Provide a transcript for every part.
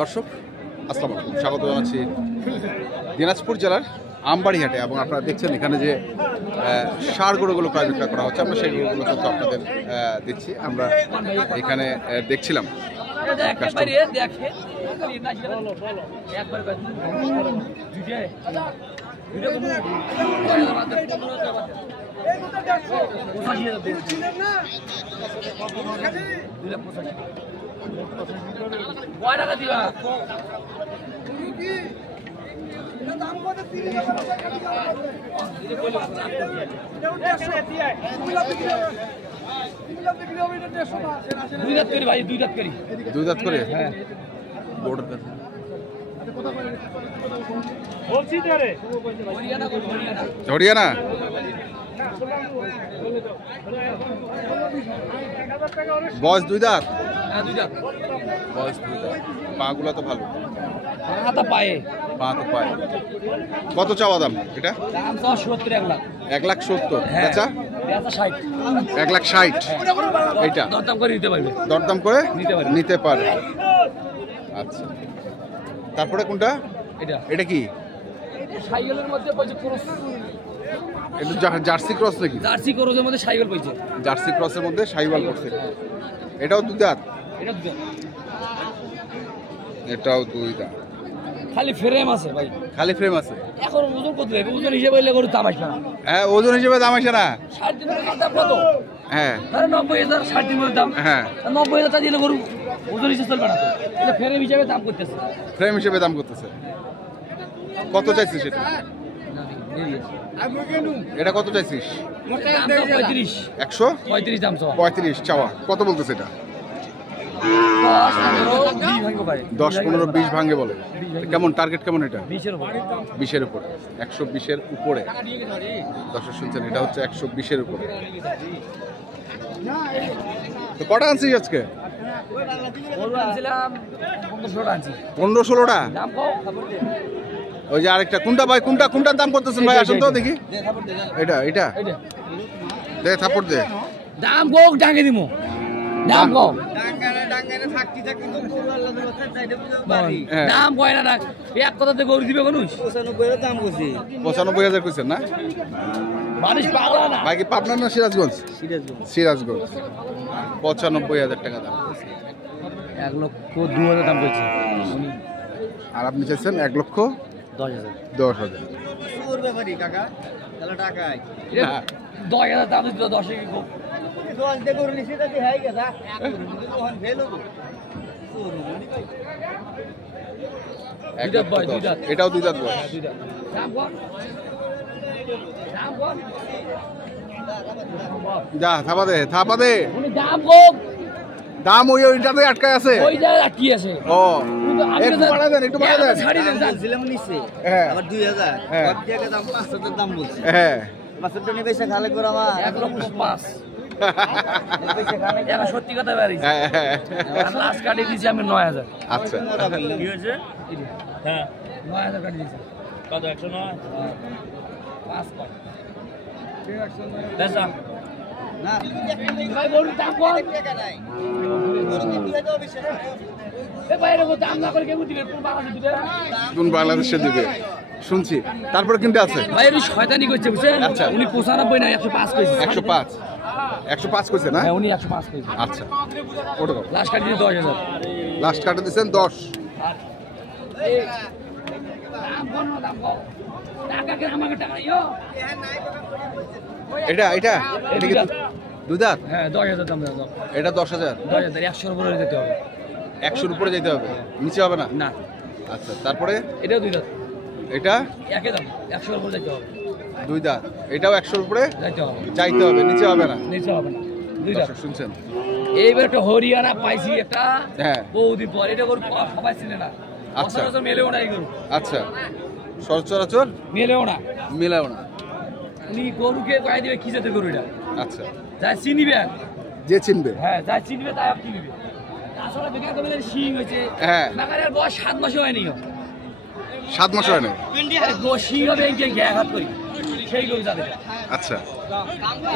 দর্শক আসসালামু আলাইকুম, স্বাগত জানাচ্ছি দিনাজপুর জেলার আমবাড়িহাটে। এবং আপনারা দেখছেন এখানে যে ষাঁড় গরুগুলো প্রায় বিক্রয় করা হচ্ছে, আমরা সেই গরুগুলো তথ্য আপনাদের দিচ্ছি। আমরা এখানে দেখছিলাম দুই দাঁত করে হরিয়ানা বয়স দুই দাঁত, বয়স দুই দাঁত। পা গুলা তো ভালো, পা তো পায়ে। কত চাওয়া দাম এটা? 1,70,000। আচ্ছা, 1,60,000 এইটা দরদাম করে নিতে পারে। আচ্ছা, তারপরে কোনটা? এটা কি জার্সি ক্রস নাকি? জার্সি ক্রসের মধ্যে সাইকেল পাইছে, জার্সি ক্রসের মধ্যে সাইওয়াল করছে। এটাও দুই দাঁত, এটাও দুই দাঁত। খালি ফ্রেম আছে ভাই, খালি ফ্রেম আছে। এখন ওজন কত লাগবে? ওজন হিসেবে এলে গরু দাম আসবে না। হ্যাঁ, ওজন হিসেবে দাম আসে না। 3.5 দাম কত? হ্যাঁ, 90,000 3.5 দাম। হ্যাঁ, 90,000 টাকা দিলে গরু ওজন হিসেবে চলবে না। এটা ফ্রেম হিসেবে দাম করতেছে, ফ্রেম হিসেবে দাম করতেছে। কত চাইছিস সেটা? এটা কত চাইছিস? 135 দাম 35 চাওয়া। কত বলতেছে এটা? 10-15-20 ভাঙে বলে। কেমন টার্গেট? কেমন এটা? 20-এর উপরে। 120-এর উপরে। দর্শক শুনছেন, এটা হচ্ছে 120-এর উপরে। তো কটা আনছিস আজকে? 15-16টা। ওই যে আরেকটা কোনটা ভাই? কোনটার দাম করতেছেন ভাই? আসুন তো দেখি। এটা দে, থাপড় দে। দাম কোক ডাঙ্গে দিমু, দাম কোক দাম কয় না। এক কথাতে গরু দিবে কোন? 95,000 কইছেন না? মানুষ পাগলা না ভাই কি পাবনা না সিরাজগঞ্জ? সিরাজগঞ্জ। 95,000 টাকা দাম। 1,02,000 দাম কইছে। আর আপনি চাইছেন 1,10,000। 10,000 দাম দিতে 10 এটাও দুই দাঁত। যা থাপা দে। দাম ওইটাতে আটকায় আছে। ও, একটু বাড়ায় দেন, একটু বাড়ায় দেন। হ্যাঁ, আবার 2,000 দাম 5,000 দাম বলছে। হ্যাঁ, 5,000 নি পয়সা খালে করে আমার 1,05,000 সত্যি কথা বাড়িছে। লাস্ট কাটে দিয়েছি আমি 9,000। আচ্ছা, কি হয়েছে? হ্যাঁ, 9,000 কাটে দিয়েছি। কত? 109। 5 কত? বেচা না ভাই, গরুর দাম কত? টাকা নাই, গরু কি দিয়ে দাও বিশ্বাস করে? এ ভাই, এর দাম না করে কেউ দিবে? কোন বাংলাদেশে দিবে শুনছি। তারপরে কিনতে আছে ভাই, উনি শয়তানি করছে বুঝছেন? আচ্ছা, উনি 95 না 105 কইছে। 105 কইছে না? হ্যাঁ, উনি 105 কইছে। আচ্ছা, ওটা কত? লাস্ট কাটে 10,000। লাস্ট কাটে দিবেন 10। এটা কি দুই দাঁত? হ্যাঁ, 10,000 দাম দাও। এটা 10,000। 100-এর উপরে যেতে হবে। 100-এর উপরে যেতে হবে, নিচে হবে না? না। আচ্ছা, তারপরে এটা দুই দাঁত। এটা একই দাম, 100-এর উপরে যেতে হবে। দুই দাঁত। এটাও 100-এর উপরে যাইতে হবে, নিচে হবে না? নিচে হবে না। দুই দাঁত শুনছেন? এইবার একটা হরিয়ানা পাইছি একটা। হ্যাঁ, বহুদিন পর। এটা গরু সবাই চিনে না। আচ্ছা, মেলেও না এই গরু। আচ্ছা, সচরাচর মেলেও না। উনি গরুকে কয়ে দিবে কি জাতের গরু এটা। আচ্ছা, যাই চিনিবে, যে চিনবে। হ্যাঁ, যাই চিনবে তাই কিনবে। তাছাড়া বেকার কবে শিং হয়েছে। হ্যাঁ, নাগারের বয়স 7 মাসও হয়নি। 7 মাস হয় না? শিং হবে এক হাত করি। সেই গরু যাবে। আচ্ছা,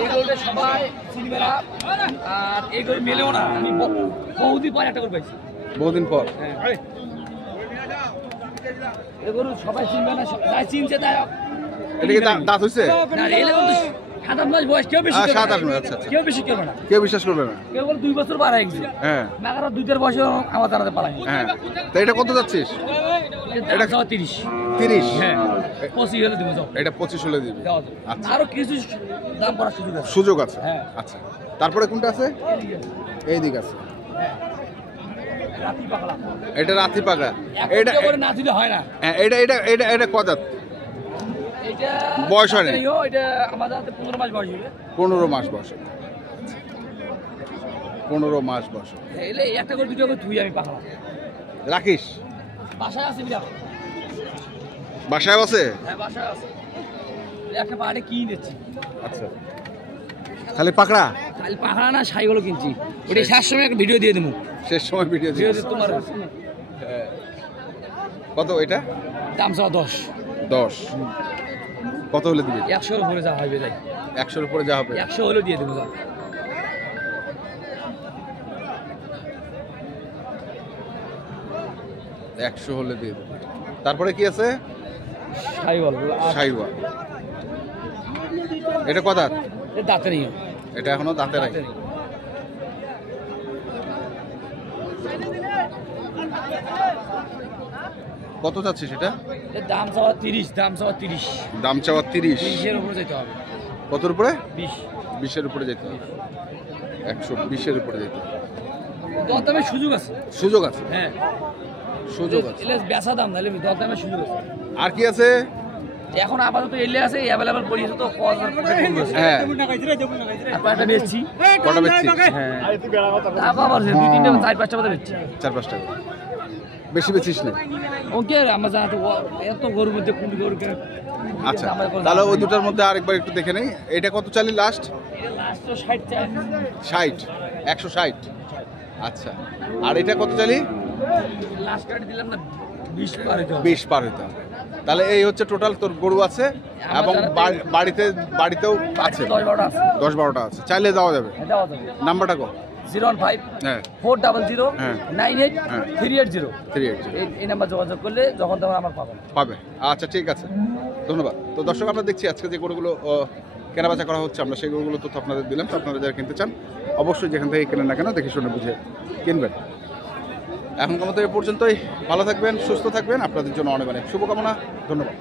এই গরুটা সবাই চিনবে না, আর এই গরু মেলেও না। আমি বহুদিন পর একটা গরু পাইছি। বহুদিন পর। হ্যাঁ, এই গরু সবাই চিনবে না, যাই চিনছে তাই। এটা কি দাঁত হয়েছে? না, এই গরু 7-8 মাস বয়স, কেউ বেশি করবে না। 7-8 মাস, আচ্ছা আচ্ছা। কেউ বেশি করবে না, কেউ বিশ্বাস করবে না। কেউ বলে 2 বছর পার হয়ে গেছে। হ্যাঁ নাগারা 2 বয়সে আমার জানাতে পারাই। হ্যাঁ, তো এটা কত যাচ্ছিস? এটা 30। 30? হ্যাঁ, 25 হলে দিব যাও। এটা 25 হলে দিবি। দেওয়া যাবে। আচ্ছা, আরো কিছু দাম করার সুযোগ আছে। সুযোগ আছে। হ্যাঁ। আচ্ছা, তারপরে কোনটা আছে? এই দিক আছে। রাতি পাগলা। এটা রাতি পাকা। এটা এটা করে না দিলে হয় না। হ্যাঁ, এটা এটা এটা এটা কত দাঁত? এটা বয়স হয় নাই? এটা আমাদের হাতে 15 মাস বয়স হবে। 15 মাস বয়স। 15 মাস বয়স। এলে একটা করে দুটো করে ধুই আমি পাগলা। রাখিস? বাসায় আছে বিরা। বাসায় আছে? হ্যাঁ, বাসায় আছে। একটা পাড়ে কিনে দিচ্ছি। আচ্ছা, খালি পাকড়া? খালি পাখড়া না, ছাইগুলো কিনছি। ওটা শেষ সময় একটা ভিডিও দিয়ে দেবো। শেষ সময় ভিডিও ভিডিও দিয়েছিস। দিয়ে তোমার কত এটা? দাম চাও 10। 10। কত হলে দিবি? 100 উপরে যা হবে যাই। 100-র উপরে যা হবে। 100 হলেও দিয়ে দেবো যা। 100 হলে দিয়ে দেবো। তারপরে কি আছে? ছাইগুলো শাহিওয়াল। এটা কত দাঁত? দাঁতে নেই। এটা এখনো দাঁতে নাই। কত যাচ্ছে সেটা? দাম চাওয়া 30, দাম চাওয়া 30। দাম চাওয়া 30। 20-এর উপরে যেতে হবে। কতর উপরে? 20। 20-এর উপরে যেতে হবে। 120-এর উপরে যেতে হবে। দরদামের সুযোগ আছে। সুযোগ আছে? হ্যাঁ, সুযোগ আছে। এলে বেচা দাম নাহলে দরদামের সুযোগ আছে। আর কি আছে? এখন আপাতত এলে আছে, অ্যাভেলেবল পড়িয়েছে তো কত হ্যাঁ, একটা বেচছি। কটা বেচছিস? হ্যাঁ, আবার 2-3টা 4-5টা মতো বেচছি। 4-5 টাকা। বেশি বেচিস না? ওকে আমরা জানাতে এত গরুর মধ্যে কোন গরুকে। আচ্ছা, তাহলে ওই দুটার মধ্যে আরেকবার একটু দেখে নেই। এটা কত চালি লাস্ট? লাস্ট তো 60 চাই। 60? 160? আচ্ছা, আর এটা কত চালি? লাস্ট কাট দিলাম না 20 পার হইতে হবে। 20 পার হইতে হবে। তাহলে এই হচ্ছে টোটাল তোর গরু আছে এবং বাড়িতেও আছে 10-12টা আছে। 10-12টা আছে। চাইলে দেওয়া যাবে। দেওয়া যাবে। নাম্বারটা কো? 015 হ্যাঁ 400 হ্যাঁ 98 হ্যাঁ 380। 380 এই নাম্বার যোগাযোগ করলে যখন তখন আমার পাবেন। পাবে। আচ্ছা, ঠিক আছে, ধন্যবাদ। তো দর্শক, আমরা দেখছি আজকে যে গরুগুলো কেনাবেচা করা হচ্ছে, আমরা সেই গরুগুলো তথ্য আপনাদের দিলাম। তো আপনারা যারা কিনতে চান অবশ্যই যেখান থেকে কেনেন না কেন দেখে শুনে বুঝে কিনবেন। এখনকার মতো এ পর্যন্তই। ভালো থাকবেন, সুস্থ থাকবেন। আপনাদের জন্য অনেক অনেক শুভকামনা। ধন্যবাদ।